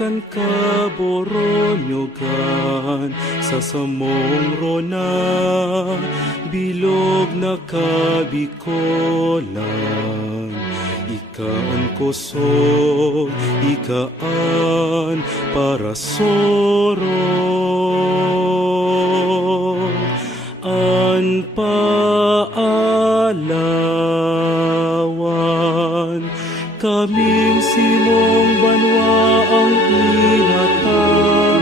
kan kaboronyogan sa samong rona, bilog na kabikolan. Ikaan kusog, ikaan para sorong, an paalawan. Kaming simong banwa ang inataman,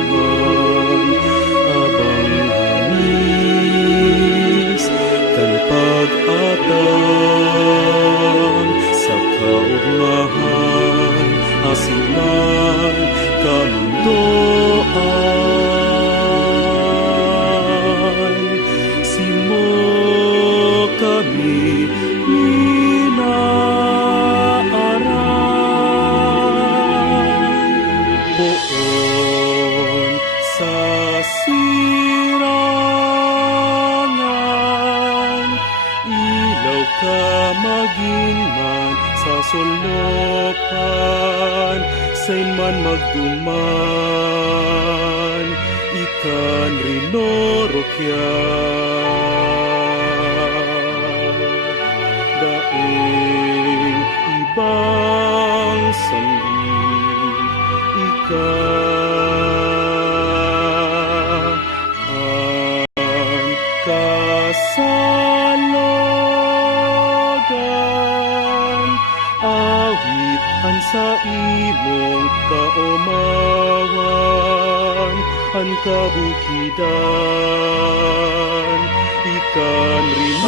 abang hanis kan pag-atang sa kaugmahan, asiman kamundoan. Simo kami poon sa sirangan, ilaw ka maging man sa solopan, sain man magduman, ikan rinorokyan. Daing ibang sambi, ang kasalogan, awitan sa imong kaumawan, ang kabukidan, ikan rin